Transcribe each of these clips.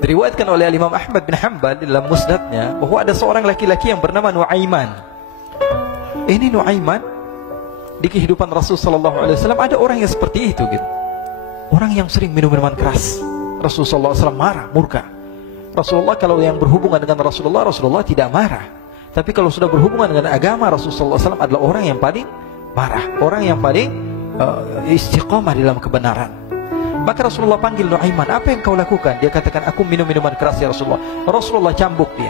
Diriwayatkan oleh Imam Ahmad bin Hanbal dalam musnadnya bahwa ada seorang laki-laki yang bernama Nuaiman. Ini Nuaiman, di kehidupan Rasul sallallahu alaihi wasallam ada orang yang seperti itu gitu. Orang yang sering minum minuman keras. Rasul sallallahu alaihi wasallam marah, murka. Rasulullah kalau yang berhubungan dengan Rasulullah tidak marah. Tapi kalau sudah berhubungan dengan agama, Rasul sallallahu alaihi wasallam adalah orang yang paling marah, orang yang paling istiqamah dalam kebenaran. Maka Rasulullah panggil Nuaiman, apa yang kau lakukan? Dia katakan, aku minum minuman keras ya Rasulullah. Rasulullah cambuk dia.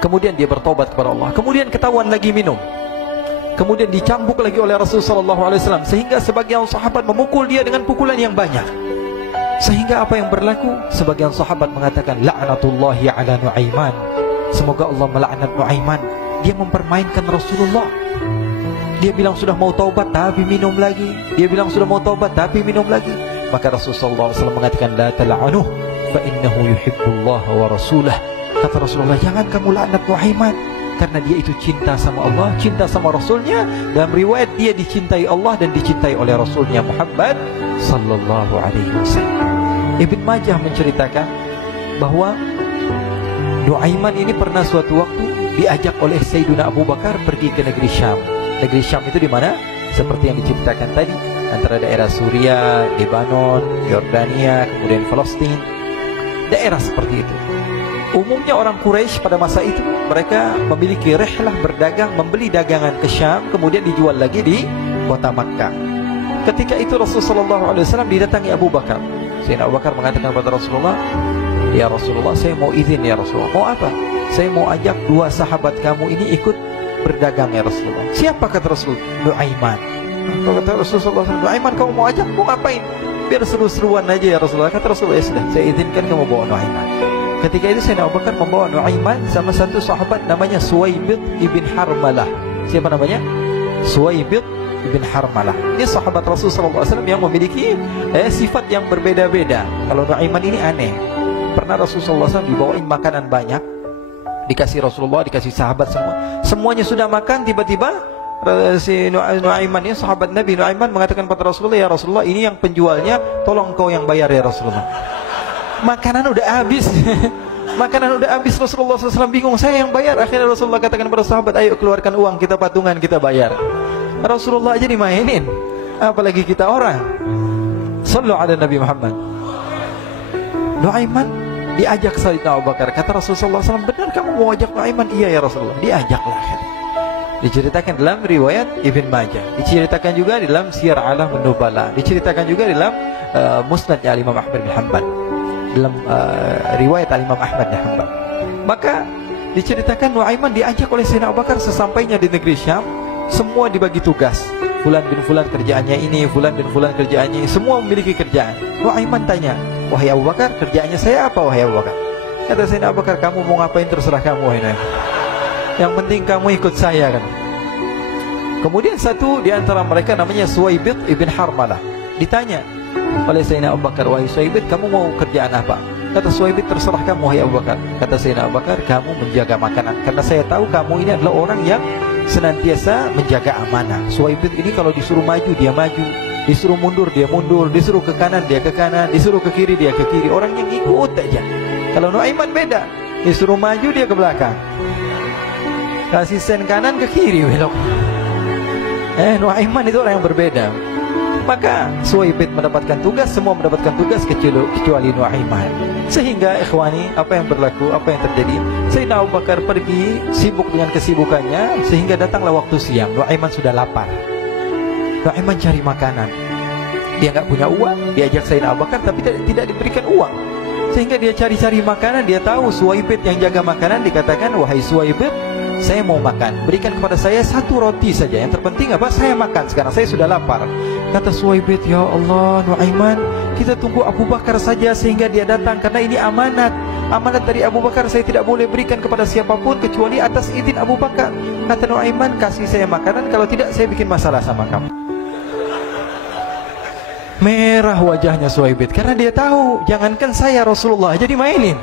Kemudian dia bertobat kepada Allah. Kemudian ketahuan lagi minum. Kemudian dicambuk lagi oleh Rasulullah SAW, sehingga sebagian sahabat memukul dia dengan pukulan yang banyak. Sehingga apa yang berlaku? Sebagian sahabat mengatakan, la'natullahi ala Nuaiman. Semoga Allah melaknat Nuaiman. Dia mempermainkan Rasulullah. Dia bilang sudah mau taubat tapi minum lagi. Dia bilang sudah mau taubat tapi minum lagi. Maka Rasulullah SAW mengatakan, la tal'anuh fa innahu yuhibbullah wa rasulah. Kata Rasulullah, jangan kamu laknat Nuaiman, karena dia itu cinta sama Allah, cinta sama Rasulnya. Dalam riwayat dia dicintai Allah dan dicintai oleh Rasulnya Muhammad sallallahu alaihi wasallam. Ibn Majah menceritakan bahwa Nuaiman ini pernah suatu waktu diajak oleh Sayyidina Abu Bakar pergi ke negeri Syam. Negeri Syam itu di mana? Seperti yang diceritakan tadi, antara daerah Suriah, Lebanon, Yordania, kemudian Palestina. Daerah seperti itu. Umumnya orang Quraisy pada masa itu mereka memiliki rihlah berdagang, membeli dagangan ke Syam, kemudian dijual lagi di kota Makkah. Ketika itu Rasulullah SAW didatangi Abu Bakar. Sayyidina Abu Bakar mengatakan kepada Rasulullah, ya Rasulullah, saya mau izin ya Rasulullah. Mau apa? Saya mau ajak dua sahabat kamu ini ikut berdagang ya Rasulullah. Siapa kata Rasul? Nuaiman. Kata Rasulullah, Nuaiman kamu mau ajak, mau ngapain? Biar seru-seruan aja ya Rasulullah. Kata Rasulullah, ya sudah, saya izinkan kamu bawa Nuaiman. Ketika itu Sayyidina Abu Bakar membawa Nuaiman sama satu sahabat namanya Suwaibid ibn Harmalah. Siapa namanya? Suwaibid ibn Harmalah. Ini sahabat Rasulullah SAW yang memiliki sifat yang berbeda-beda. Kalau Nuaiman ini aneh. Pernah Rasulullah SAW dibawain makanan banyak, dikasih Rasulullah, dikasih sahabat semua. Semuanya sudah makan, tiba-tiba si Nuaiman ini, sahabat Nabi Nuaiman mengatakan kepada Rasulullah, ya Rasulullah, ini yang penjualnya, tolong kau yang bayar ya Rasulullah. Makanan udah habis. Makanan udah habis. Rasulullah SAW bingung, saya yang bayar. Akhirnya Rasulullah katakan kepada sahabat, ayo keluarkan uang, kita patungan, kita bayar. Rasulullah aja dimainin, apalagi kita orang. Sallu ala Nabi Muhammad. Nuaiman diajak Sayyidina Abu Bakar. Kata Rasulullah SAW, benar kamu mau ajak Nuaiman? Iya ya Rasulullah. Diajaklah. Diceritakan dalam riwayat Ibn Majah, diceritakan juga dalam Siyar A'lam Nubala, diceritakan juga dalam Musnadnya Imam Ahmad bin Hanbal, dalam riwayat Imam Ahmad bin Hanbal. Maka diceritakan Nuaiman diajak oleh Sayyidina Abu Bakar. Sesampainya di negeri Syam, semua dibagi tugas. Fulan bin Fulan kerjaannya ini, Fulan bin Fulan kerjaannya ini. Semua memiliki kerjaan. Nuaiman tanya, wahai Abu Bakar, kerjaannya saya apa wahai Abu Bakar? Kata Sayyidina Abu Bakar, kamu mau ngapain terserah kamu wahai Nuaiman. Yang penting kamu ikut saya kan. Kemudian satu di antara mereka namanya Suwaibid ibn Harmalah. Ditanya oleh Sayyidina Abu Bakar, wahai Suwaibid, kamu mau kerjaan apa? Kata Suwaibid, terserah kamu wahai Abu Bakar. Kata Sayyidina Abu Bakar, kamu menjaga makanan, karena saya tahu kamu ini adalah orang yang senantiasa menjaga amanah. Suwaibid ini kalau disuruh maju dia maju, disuruh mundur dia mundur, disuruh ke kanan dia ke kanan, disuruh ke kiri dia ke kiri. Orang yang ikut aja. Kalau Nuaiman beda, disuruh maju dia ke belakang, kasih sen kanan ke kiri belok. Nuaiman itu orang yang berbeda. Maka Suwaibid mendapatkan tugas, semua mendapatkan tugas kecuali Nuaiman. Sehingga ikhwani, apa yang berlaku, apa yang terjadi? Sayyidina Abu Bakar pergi sibuk dengan kesibukannya, sehingga datanglah waktu siang. Nuaiman sudah lapar. Nuaiman cari makanan. Dia nggak punya uang, diajak Sayyidina Abu Bakar tapi tidak diberikan uang. Sehingga dia cari-cari makanan. Dia tahu Suwaibid yang jaga makanan. Dikatakan, wahai Suwaibid, saya mau makan, berikan kepada saya satu roti saja. Yang terpenting apa? Saya makan sekarang, saya sudah lapar. Kata Suwaibid, ya Allah Nuaiman, kita tunggu Abu Bakar saja sehingga dia datang, karena ini amanat. Amanat dari Abu Bakar, saya tidak boleh berikan kepada siapapun kecuali atas izin Abu Bakar. Kata Nuaiman, kasih saya makanan, kalau tidak saya bikin masalah sama kamu. Merah wajahnya Suwaibid, karena dia tahu, jangankan saya, Rasulullah jadi mainin.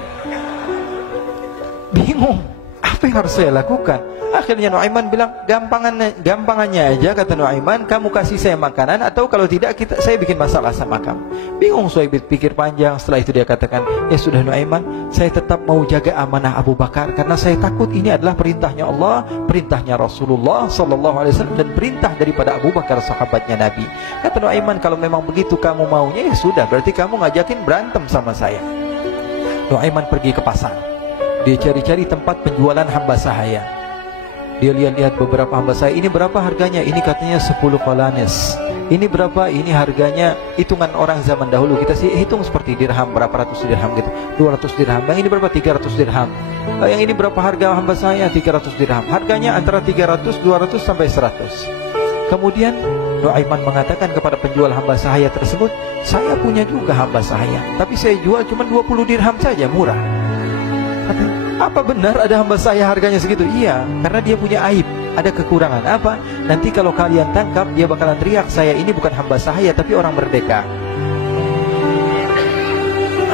Bingung, apa yang harus saya lakukan? Akhirnya Nuaiman bilang, gampangannya aja, kata Nuaiman, kamu kasih saya makanan, atau kalau tidak saya bikin masalah sama kamu. Bingung Suhaib pikir panjang. Setelah itu dia katakan, ya sudah Nuaiman, saya tetap mau jaga amanah Abu Bakar, karena saya takut ini adalah perintahnya Allah, perintahnya Rasulullah SAW, dan perintah daripada Abu Bakar sahabatnya Nabi. Kata Nuaiman, kalau memang begitu kamu maunya, ya sudah, berarti kamu ngajakin berantem sama saya. Nuaiman pergi ke pasar. Dia cari-cari tempat penjualan hamba sahaya. Dia lihat-lihat beberapa hamba sahaya. Ini berapa harganya? Ini katanya 10 qalanis. Ini berapa? Ini harganya hitungan orang zaman dahulu. Kita sih hitung seperti dirham, berapa ratus dirham gitu. 200 dirham. Yang ini berapa? 300 dirham. Yang ini berapa harga hamba sahaya? 300 dirham. Harganya antara 300, 200 sampai 100. Kemudian Nuaiman mengatakan kepada penjual hamba sahaya tersebut, saya punya juga hamba sahaya, tapi saya jual cuma 20 dirham saja, murah. Katanya, apa benar ada hamba saya harganya segitu? Iya, karena dia punya aib, ada kekurangan. Apa? Nanti kalau kalian tangkap, dia bakalan teriak, saya ini bukan hamba sahaya tapi orang merdeka.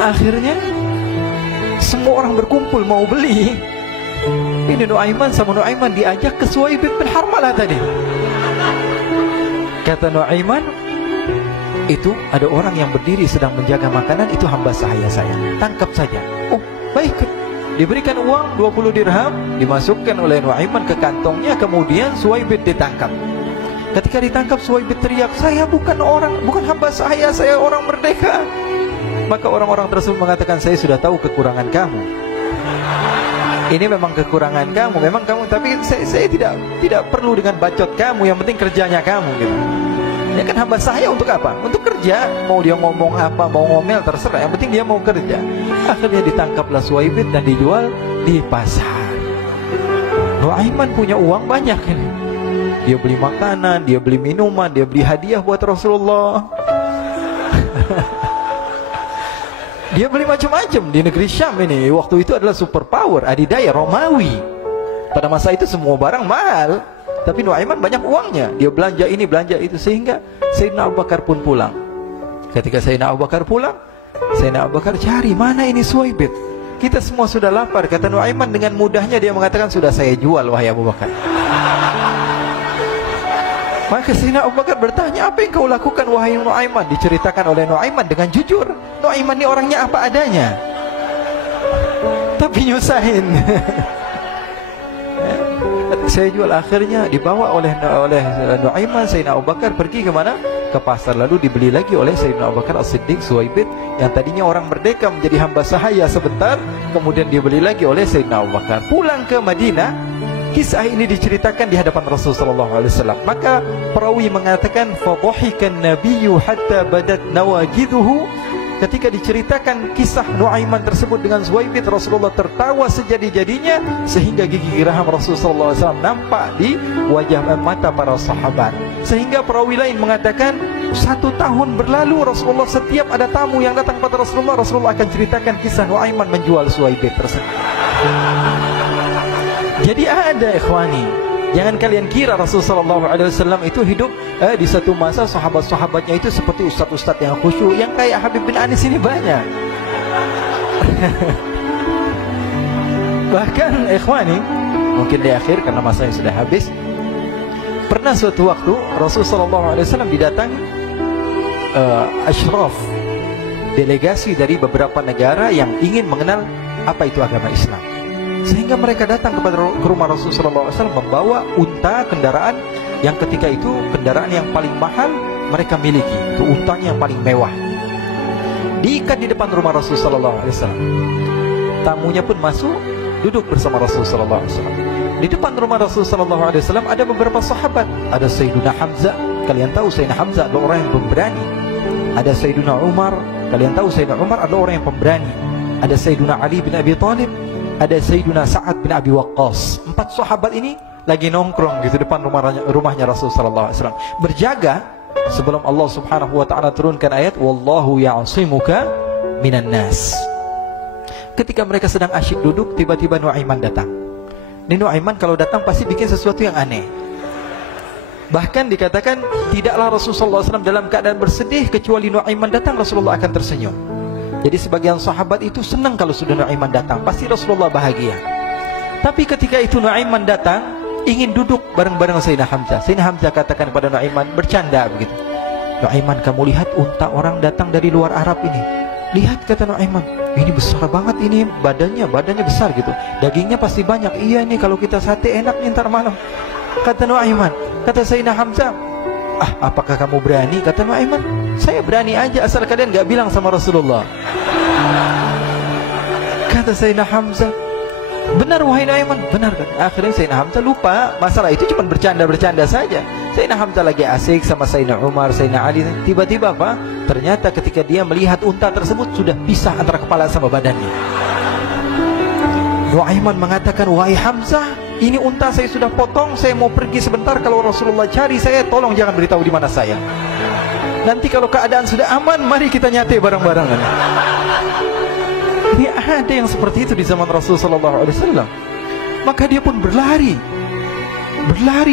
Akhirnya semua orang berkumpul mau beli. Ini Nuaiman sama Nuaiman diajak ke Suhaib bin Harmalah tadi. Kata Nuaiman, itu ada orang yang berdiri sedang menjaga makanan, itu hamba sahaya saya, tangkap saja. Oh baik. Diberikan uang 20 dirham, dimasukkan oleh Nuaiman ke kantongnya. Kemudian Suhaib ditangkap. Ketika ditangkap, Suhaib teriak, saya bukan hamba saya orang merdeka. Maka orang-orang tersebut mengatakan, saya sudah tahu kekurangan kamu. Ini memang kekurangan kamu, memang kamu, tapi saya tidak perlu dengan bacot kamu, yang penting kerjanya kamu gitu. Ya kan hamba saya untuk apa? Untuk kerja. Mau dia ngomong apa, mau ngomel, terserah, yang penting dia mau kerja. Akhirnya ditangkaplah Suhaib dan dijual di pasar. Nuaiman punya uang banyak ini. Dia beli makanan, dia beli minuman, dia beli hadiah buat Rasulullah. Dia beli macam-macam di negeri Syam ini. Waktu itu adalah superpower, adidaya Romawi. Pada masa itu semua barang mahal. Tapi Nuaiman banyak uangnya. Dia belanja ini, belanja itu. Sehingga Sayyidina Abu Bakar pun pulang. Ketika Sayyidina Abu Bakar pulang, Sayyidina Abu Bakar cari, mana ini Suhaib? Kita semua sudah lapar. Kata Nuaiman dengan mudahnya dia mengatakan, sudah saya jual wahai Abu Bakar. Maka Sayyidina Abu Bakar bertanya, apa yang kau lakukan wahai Nuaiman? Diceritakan oleh Nuaiman dengan jujur. Nuaiman ini orangnya apa adanya, tapi nyusahin. Saya jual. Akhirnya dibawa oleh Nuaiman, Sayyidina Abu Bakar pergi kemana? Ke pasar. Lalu dibeli lagi oleh Sayyidina Abu Bakar As-Siddiq Suhaib, yang tadinya orang merdeka menjadi hamba sahaya sebentar. Kemudian dibeli lagi oleh Sayyidina Abu Bakar. Pulang ke Madinah, kisah ini diceritakan di hadapan Rasulullah SAW. Maka perawi mengatakan, fadhahikan nabiyyu hatta badat nawajiduhu. Ketika diceritakan kisah Nuaiman tersebut dengan Suhaib, Rasulullah tertawa sejadi-jadinya sehingga gigi geraham Rasulullah SAW nampak di wajah mata para sahabat. Sehingga perawi lain mengatakan, 1 tahun berlalu Rasulullah, setiap ada tamu yang datang pada Rasulullah akan ceritakan kisah Nuaiman menjual Suhaib tersebut. Jadi ada ikhwani, jangan kalian kira Rasulullah SAW itu hidup di satu masa sahabat-sahabatnya itu seperti ustadz-ustadz yang khusyuk, yang kayak Habib bin Anis ini banyak. Bahkan ikhwani, mungkin di akhir karena masanya sudah habis, pernah suatu waktu Rasulullah SAW didatangi asyraf, delegasi dari beberapa negara yang ingin mengenal apa itu agama Islam. Sehingga mereka datang ke rumah Rasulullah SAW membawa unta, kendaraan yang ketika itu kendaraan yang paling mahal mereka miliki. Itu untanya yang paling mewah. Diikat di depan rumah Rasulullah SAW. Tamunya pun masuk, duduk bersama Rasulullah SAW. Di depan rumah Rasulullah SAW ada beberapa sahabat. Ada Sayyiduna Hamzah. Kalian tahu Sayyidina Hamzah adalah orang yang pemberani. Ada Sayyiduna Umar. Kalian tahu Sayyidina Umar adalah orang yang pemberani. Ada Sayyiduna Ali bin Abi Thalib. Ada Sayyiduna Sa'ad bin Abi Waqqas. 4 sahabat ini lagi nongkrong gitu depan rumahnya Rasulullah SAW, berjaga sebelum Allah Subhanahu wa ta'ala turunkan ayat wallahu ya'simuka minan nas. Ketika mereka sedang asyik duduk, tiba-tiba Nuaiman datang. Ini Nuaiman kalau datang pasti bikin sesuatu yang aneh. Bahkan dikatakan tidaklah Rasulullah SAW dalam keadaan bersedih, kecuali Nuaiman datang Rasulullah akan tersenyum. Jadi sebagian sahabat itu senang kalau sudah Nuaiman datang, pasti Rasulullah bahagia. Tapi ketika itu Nuaiman datang, ingin duduk bareng-bareng Sayyidina Hamzah. Sayyidina Hamzah katakan kepada Nuaiman, bercanda begitu. Nuaiman, kamu lihat unta orang datang dari luar Arab ini. Lihat, kata Nuaiman, ini besar banget ini, badannya besar gitu. Dagingnya pasti banyak. Iya nih, kalau kita sate enak nih ntar malam. Kata Nuaiman. Kata Sayyidina Hamzah, apakah kamu berani? Kata Nuaiman, saya berani aja asal kalian gak bilang sama Rasulullah. Kata Sayyidina Hamzah, benar wahai Nuaiman, benar kan? Akhirnya Sayyidina Hamzah lupa masalah itu, cuma bercanda-bercanda saja. Sayyidina Hamzah lagi asik sama Sayyidina Umar, Sayyidina Ali. Tiba-tiba apa? Ternyata ketika dia melihat unta tersebut sudah pisah antara kepala sama badannya. Nuaiman mengatakan, wahai Hamzah, ini unta saya sudah potong, saya mau pergi sebentar. Kalau Rasulullah cari saya, tolong jangan beritahu di mana saya. Nanti kalau keadaan sudah aman, mari kita nyate bareng-barengan. Ini ada yang seperti itu di zaman Rasulullah SAW. Maka dia pun berlari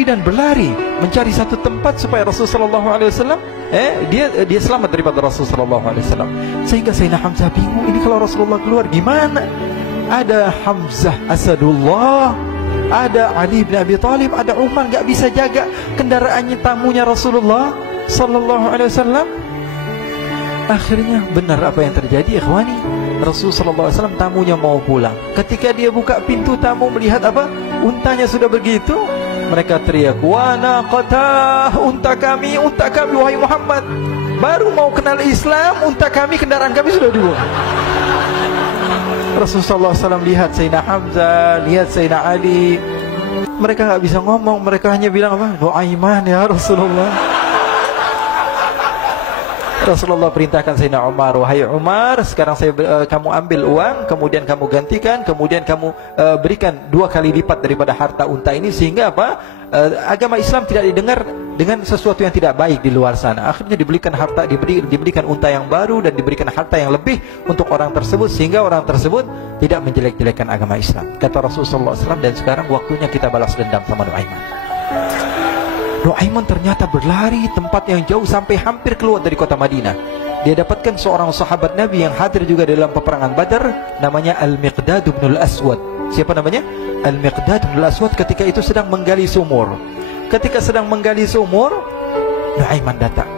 dan berlari mencari satu tempat supaya Rasulullah SAW dia selamat daripada Rasulullah SAW. Sehingga Sayyidina Hamzah bingung, ini kalau Rasulullah keluar gimana? Ada Hamzah Asadullah, ada Ali bin Abi Thalib, ada Umar, gak bisa jaga kendaraannya, tamunya Rasulullah Sallallahu Alaihi Wasallam. Akhirnya benar apa yang terjadi, ikhwani. Rasulullah SAW tamunya mau pulang. Ketika dia buka pintu, tamu melihat apa? Untanya sudah begitu. Mereka teriak, wana qatah, unta kami wahai Muhammad. Baru mau kenal Islam, unta kami, kendaraan kami sudah dibuang. Rasulullah SAW lihat Sayyidina Hamzah, lihat Sayyidina Ali. Mereka gak bisa ngomong, mereka hanya bilang apa? Nuaiman ya Rasulullah. Rasulullah perintahkan Sayyidina Umar, wahai Umar, sekarang kamu ambil uang, kemudian kamu gantikan, kemudian kamu berikan 2 kali lipat daripada harta unta ini, sehingga apa? Agama Islam tidak didengar dengan sesuatu yang tidak baik di luar sana. Akhirnya diberikan harta, diberikan unta yang baru dan diberikan harta yang lebih untuk orang tersebut, sehingga orang tersebut tidak menjelek-jelekan agama Islam. Kata Rasulullah SAW, dan sekarang waktunya kita balas dendam sama Nuaiman. Nuaiman ternyata berlari tempat yang jauh sampai hampir keluar dari kota Madinah. Dia dapatkan seorang sahabat Nabi yang hadir juga dalam peperangan Badar, namanya Al-Miqdad bin Al-Aswad. Siapa namanya? Al-Miqdad bin Al-Aswad ketika itu sedang menggali sumur. Ketika sedang menggali sumur, Nuaiman datang.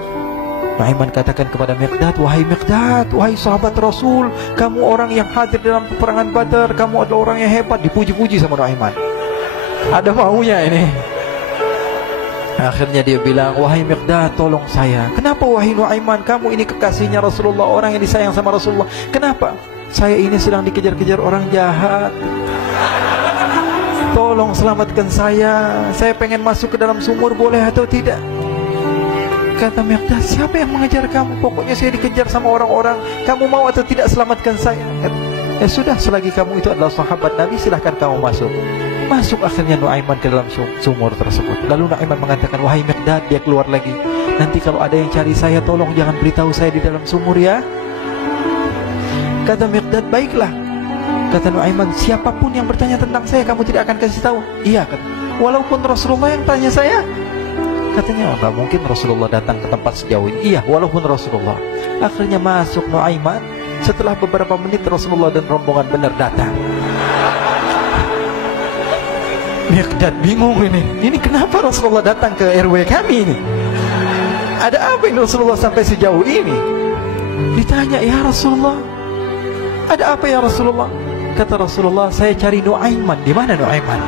Nuaiman katakan kepada Miqdad, wahai Miqdad, wahai sahabat Rasul, kamu orang yang hadir dalam peperangan Badar, kamu adalah orang yang hebat. Dipuji-puji sama Nuaiman. Ada maunya ini. Akhirnya dia bilang, wahai Miqdad, tolong saya. Kenapa wahai Nuaiman? Kamu ini kekasihnya Rasulullah, orang yang disayang sama Rasulullah. Kenapa? Saya ini sedang dikejar-kejar orang jahat. Tolong selamatkan saya. Saya pengen masuk ke dalam sumur, boleh atau tidak? Kata Miqdad, siapa yang mengejar kamu? Pokoknya saya dikejar sama orang-orang. Kamu mau atau tidak selamatkan saya? Ya sudah, selagi kamu itu adalah sahabat Nabi, silahkan kamu masuk. Masuk akhirnya Nuaiman ke dalam sumur tersebut. Lalu Nuaiman mengatakan, wahai Miqdad, dia keluar lagi. Nanti kalau ada yang cari saya, tolong jangan beritahu saya di dalam sumur ya. Kata Miqdad, baiklah. Kata Nuaiman, siapapun yang bertanya tentang saya, kamu tidak akan kasih tahu? Iya, kata. Walaupun Rasulullah yang tanya saya? Katanya, enggak mungkin Rasulullah datang ke tempat sejauh ini. Iya, walaupun Rasulullah. Akhirnya masuk Nuaiman. Setelah beberapa menit Rasulullah dan rombongan benar datang. Miqdad bingung ini. Ini kenapa Rasulullah datang ke RW kami ini? Ada apa ini Rasulullah sampai sejauh ini? Ditanya, ya Rasulullah, ada apa ya Rasulullah? Kata Rasulullah, saya cari Nuaiman. Di mana Nuaiman?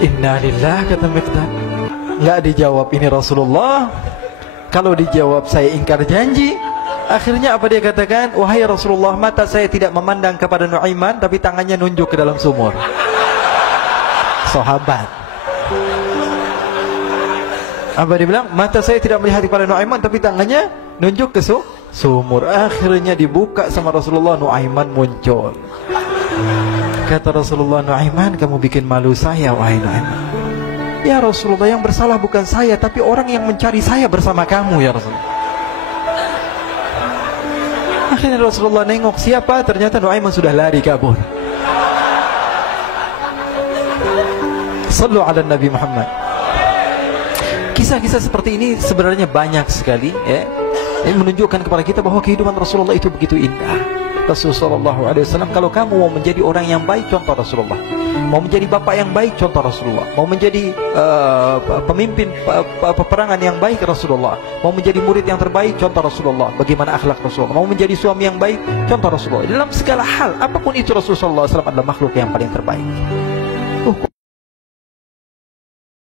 Innalillah, kata Miqdad. Nggak dijawab ini Rasulullah. Kalau dijawab saya ingkar janji. Akhirnya apa dia katakan? Wahai Rasulullah, mata saya tidak memandang kepada Nuaiman, tapi tangannya nunjuk ke dalam sumur. Sahabat. Apa dia bilang? Mata saya tidak melihat kepada Nuaiman, tapi tangannya nunjuk ke sumur. Akhirnya dibuka sama Rasulullah, Nuaiman muncul. Kata Rasulullah, Nuaiman, kamu bikin malu saya, wahai Nuaiman. Ya Rasulullah, yang bersalah bukan saya, tapi orang yang mencari saya bersama kamu, ya Rasulullah. Akhirnya Rasulullah nengok, siapa? Ternyata Nuaiman sudah lari kabur. Sallu ala Nabi Muhammad. Kisah-kisah seperti ini sebenarnya banyak sekali ya. Ini menunjukkan kepada kita bahwa kehidupan Rasulullah itu begitu indah. Rasulullah SAW, kalau kamu mau menjadi orang yang baik, contoh Rasulullah. Mau menjadi bapak yang baik, contoh Rasulullah. Mau menjadi pemimpin peperangan yang baik, Rasulullah. Mau menjadi murid yang terbaik, contoh Rasulullah. Bagaimana akhlak Rasulullah. Mau menjadi suami yang baik, contoh Rasulullah. Dalam segala hal, apapun itu, Rasulullah SAW adalah makhluk yang paling terbaik.